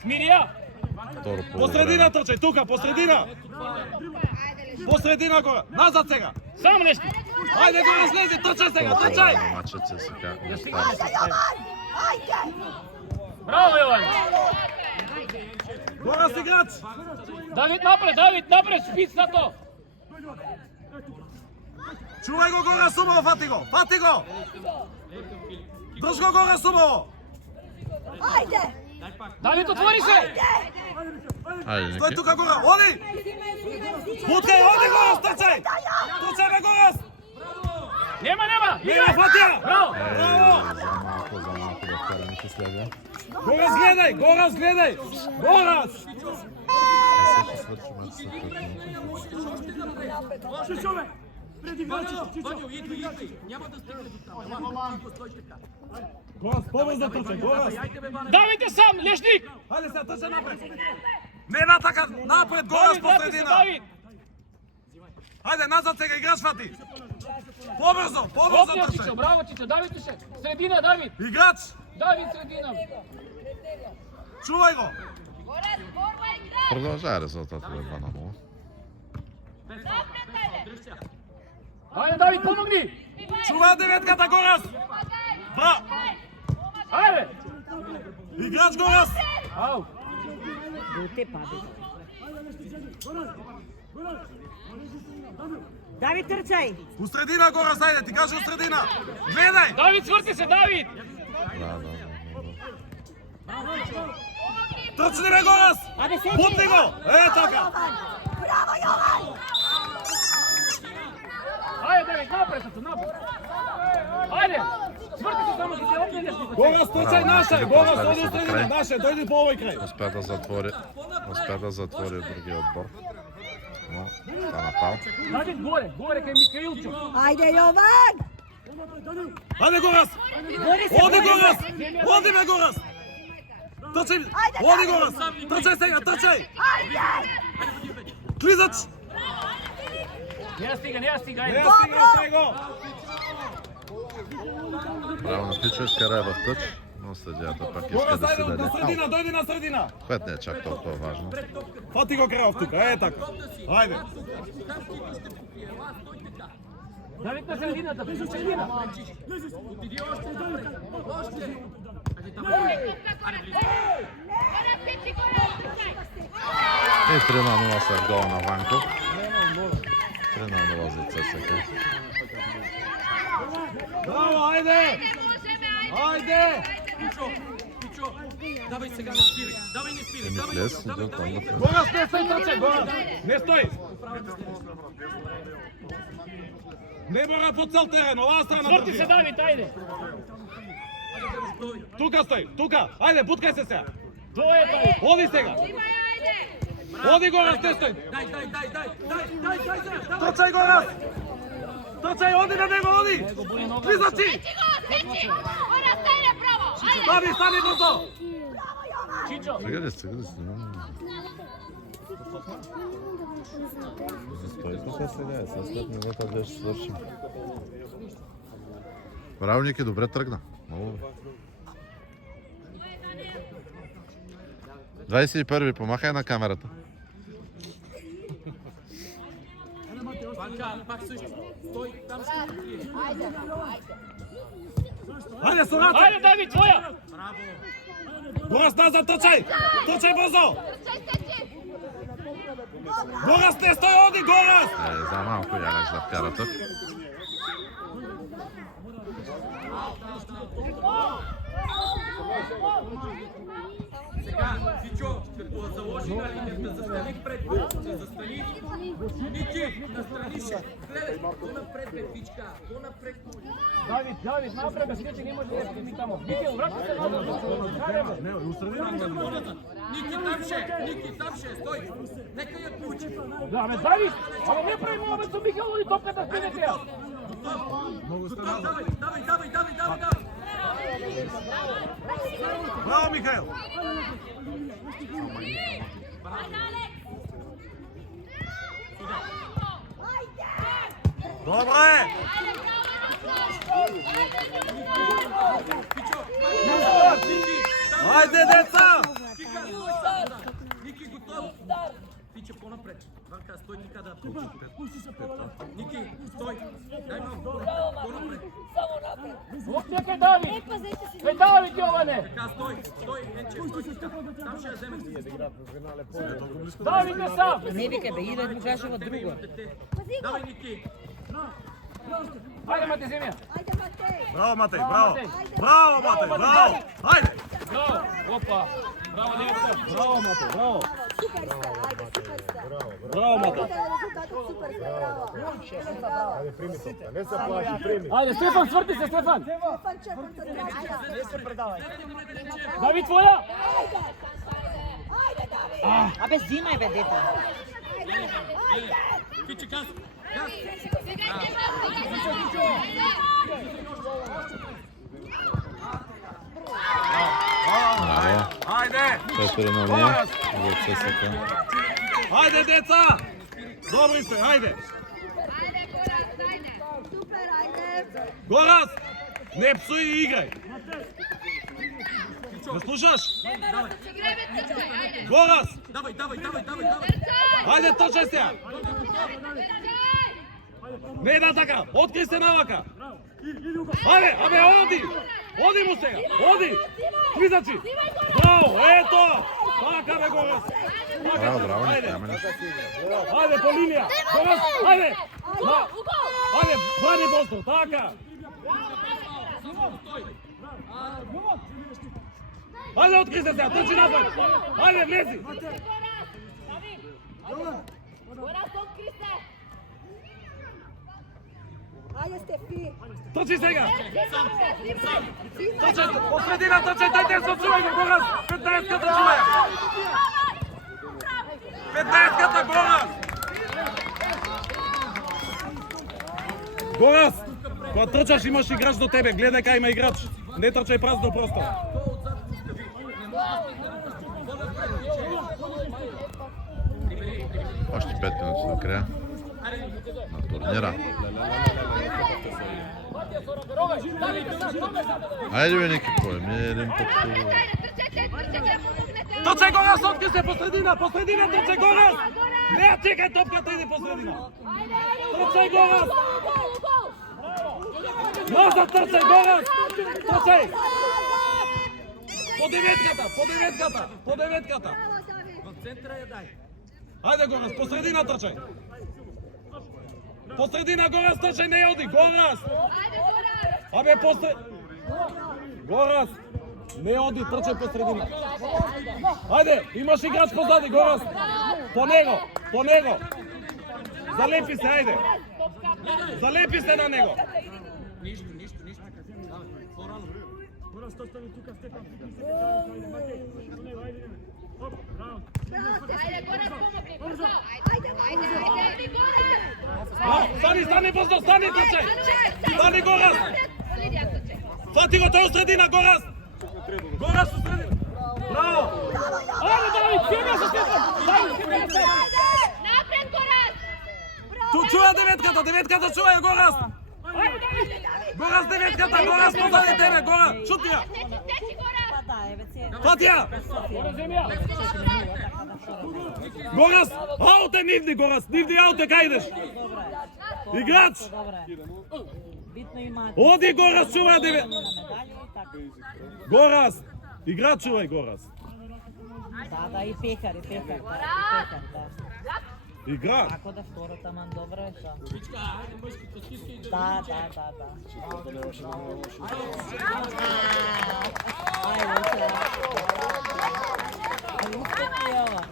Смирия! По средина трчай, тука, по средина! По средина горе, назад сега! Само нещо! Айде горе слези, трчай сега, трчай! Браво, Йован! Горе си играч! Давид, напред, шпиц на то! Чувай го горе, Сумово, фати го! Дръж го горе, Сумово! Айде! Давид, отвори се! Стой тука горе, оди! Буткай, оди горе, трчай! Трчай бе горе! Нема! Нема, фати я! Браво! Браво! Горас, гледай! Горас! Горас, по-бързо тръчай, Горас! Давид е сам, лешник! Хайде сега, тръчай напред! Не натака, напред, Горас по средина! Давид! Хайде, назад сега, играч, фати! По-бързо тръчай! Чичо, браво, Чичо, Давид ще! Средина, Давид! Играч! Давид, средина! Чувай го! Продължава резултатът да 2-0. Айде, Давид, помогни! Чувай деветката, Горас! Бра! Айде! Играч, Горас! Ау! Давид, трчай! По средина, Горас, айде, ти кажа от средина! Гледай! Давид, свърти се, Давид! Тръчни бе, Горас! Абе, седи! Путни го! Така! Браво, Йован! Айде, Давид, напред! Айде! Свърти се само, за да опне лешник! Горас, тръчай наша! Горас, дойди от средина! Наша, дойди по овой край! Успя да затвори другия отбор. Но стана фал. Давид, горе кай Михаилчо! Айде, Йован! Айде, Горас! Оди, Горас! Оди, бе, Горас! Тръчай! Оди, Горас! Тръчай сега, тръчай! Клизач! Не я стига, Не айде! я стига го! Право на Пичо, изкара в тъч, но съдията пак иска Горас, да си айде даде на фал, средина, дойди на средина! което не е чак толкова важно. Фати го Кралов тук, така! Айде! Давид на средината, в средина! И 3-0 след гола на Ванков. 3-0 за ЦСКА. Браво, айде! Айде! Давай сега, не спирай! Давай, не спирай! Емиклес иде от томбата. Горас, не стой, тръчай, Горас! Не стой! Не бора по цел терен, ова страна Свърти се, държи! Давид, айде! Тука стой, тука! Айде, буткай се сега! Двое, Давид! Оди сега! Оди, Горас, не стой! Дай! Тръчай, Горас! Тръчай, оди на него, оди! Влизачи! Стани бързо! Чичо! Стига ли? Стойката сега е, след минута беше свършим. Браво, Ники, добре тръгна. Много. 21-ви, помахай на камерата. Ванка, пак също. Стой, там ще го крие. Айде, Сората! Айде, Давид, твоя! Горас, назад, тръчай! Тръчай бързо! Горас, не стой, оди, Горас! За малко яраш да вкара тук. Сега, Вичо, като заложи на линията, застани пред, ще застани. Ники, настрани ще. Гледай, по-напред, бе, Вичка, по-напред. Давид, напред, без не може да я ми тамо. Михаил, връща се назад! Ники, там ще, стой. Нека я получи. Да, бе, Давид! Ама не прави му, бе, со Михаил, оди топката в пенете я! Давай. Браво, Михаил! Добре! Айде, деца! Niki, stoj. Daj malo. Go napred. Čekaj, David! Ej, David, Jovane! Така, стой, Енче, стой. Там ще я вземем. David, не сам! Не викай бе, иде му кажа во друго. Давай, Ники. Ajde, Matej, zemlja! Ajde, Matej! Браво, Матеј, браво! Браво, Матеј, браво! Ајде! Bravo! Opa! Bravo, Njemca! Bravo, Matej, bravo! Super ste, ajde, super ste. Браво, Матеј! Rezultatom super ste, bravo. Bravo. Ajde, primi topka, ne se plaši, primi. Ajde, Stefan, svrti se, Stefan! Stefan, čekam koncentracija. David, tvoja! Ajde! Ajde, David! Абе, зимај бе, дете. Кичи, газ. Ајде! 4-0 за ЦСКА. Ајде, деца! Добри сте, ајде! Super, ajde! Горас! Не псуј и играј! Ме слушаш? Горас! Давай. Ајде, точај се! Не да така! Откри се навака! Ајде, абе, оди! Оди му сега! Оди! Клизачи! Браво! Ето! Така бе, Горас! Браво, Ајде! Каменец. Ајде, по линија! Горас! Ајде! Ајде, брани простор! Така! Ајде, откри се сега! Трчи напред! Ајде, влези! Ajde, Stefi! Трчи сега! Трчај! По средина трчај! Дај десно, чувај го, Горас! 15-ката чувај! 15-ката, Горас! Горас! Кога трчаш имаш играч до тебе, гледај кај има играч. Не трчај празно простор. Още 5 минути до краja на турнира. Ајде бе, Ники, померим топку. Трчај, Горас, откри се по средина трчај, Горас! Не ја чекај топката, иди по средина. Трчај, Горас! Назад трчај, Горас! Трчај! По деветката! В центъра я дай. Ајде, Горас, по средина трчај! По средина, Горас, трчај, не оди! Горас! Абе, Горас! Не оди, трчај по средина! Ајде, имаш играч позади, Горас! По него! Залепи се, ајде! Залепи се на него! Нищо. Давай, по-рано. Стани, воздух, стани, трчај! Стани, Горас! Фати го тој у средина, Горас! Горас у средина! Браво! Ajde, David, sjega se, Stefan! David, Napred, Goraz! Чуја деветката чуја, Горас! Ajde, David! Горас, деветката, Горас, позади тебе, Горас! Шути ја! Па да, еве се. Фати ја! Dobro, zemlja! Горас, ауте нивни, Горас, нивни ауте, кај идеш? Играч! Добре. Битно има. Оди, Горас, чувај девет! На медали и така. Горас! Играч чувај, Горас! Да, и пекар, да. Игра! Tako da skoro taman dobro je to. Pička, ajde, mojski, postiskaj i Da. Ajde, uspjeti je ova.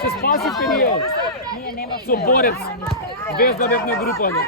Se spasite nije! Nije, nema Su borec! Bezbedna grupa, ne?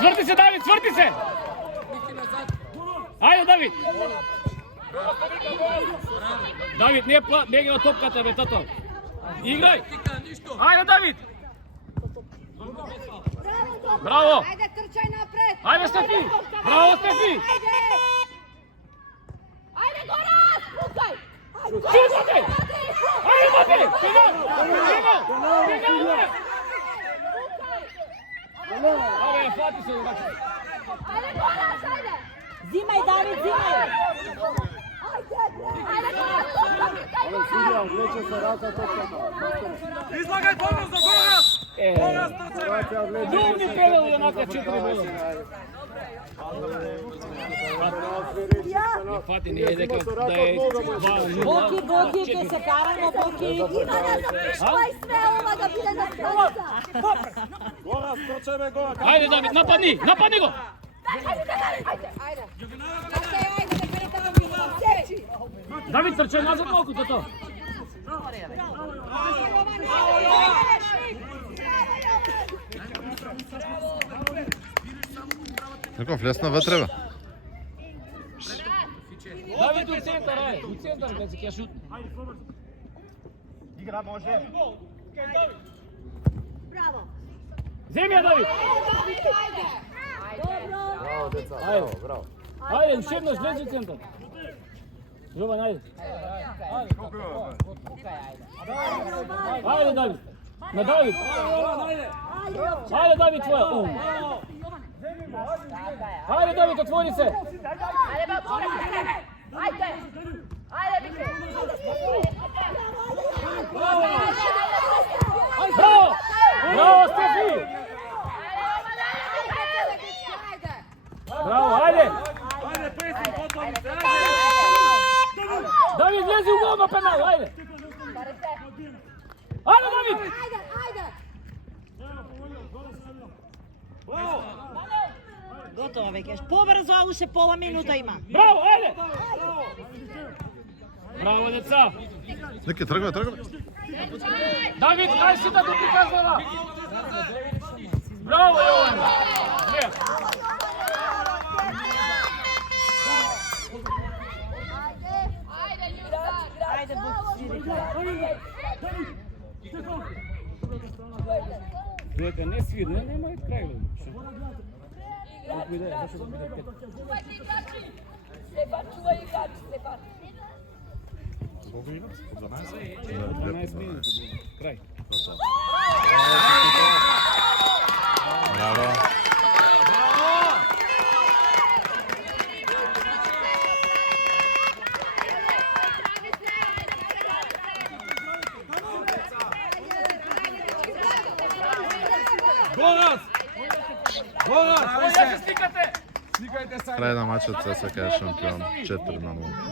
Svrti se, David, svrti se! Ajde, David! David, не ги от топката, бе, тато! Играј! Ajde, David! Браво! Ajde, trčaj napred! Ajde, Stefi! Bravo, Stefi! Ajde, Goraz! Pukaj! Šutate! Ajde, Matej! Penal! Абе, фати се, обаче. Ajde, Goras, ajde! Zimaj, David, zimaj! Ajde, Goras, popakaj, Ali sudija, vleče se rata topkama. Излагај добро за Горас! Горас трчеме! Situacija vleče Други певали онака 4 бола. Фати, не е дека да е Boki, Boki, ќе се карамо, Boki! Ima da završila i sve ova da bude na stranica. Горас трчеме, Горас! Ајде, Давид, нападни, нападни го! Ajde. Ajde, da krenete da vidimo. Seći. Давид, трче назад малку, то. Некој влесна вътре, бе. Давид, у центар, ајде, у центар, бе, ќе шутне. Игра може. Bravo. Земи ја, Давид! Ajde. Dobro. Bravo, deca, Ajde. bravo, bravo. Ајде, уште еднаш влези у центар. Јован, ајде. Ајде, Давид. На Давид. Ајде, Давид, твоја. Ајде, Давид, отвори се. Ajde, Babura. Ajde. Ajde, Bike. Браво! Браво, Стефи! Ajde. Браво, ајде! Ајде, пресни, потомите, ајде! Давид, влези у гол на пенал, ајде! Ајде, Давид! Ajde. Готово веќе. Побрзо, а уште пола минута има. Браво, ајде! Браво, деца! Неке, тргвај, тргвај. Давид, ај си да го приказвала! Браво, Јован! Не. Ајде, Boki, Дека не свирне, нема и крај. Како иде, зашто да биде пет? Stefan, čuvaj igrač, Stefan. Колку има? По 12? 12 минути. Крај. Браво. Горас! Горас! Ја се стикате! Сликајте се! Крај на матчот ЦСКА е шампион 4:0.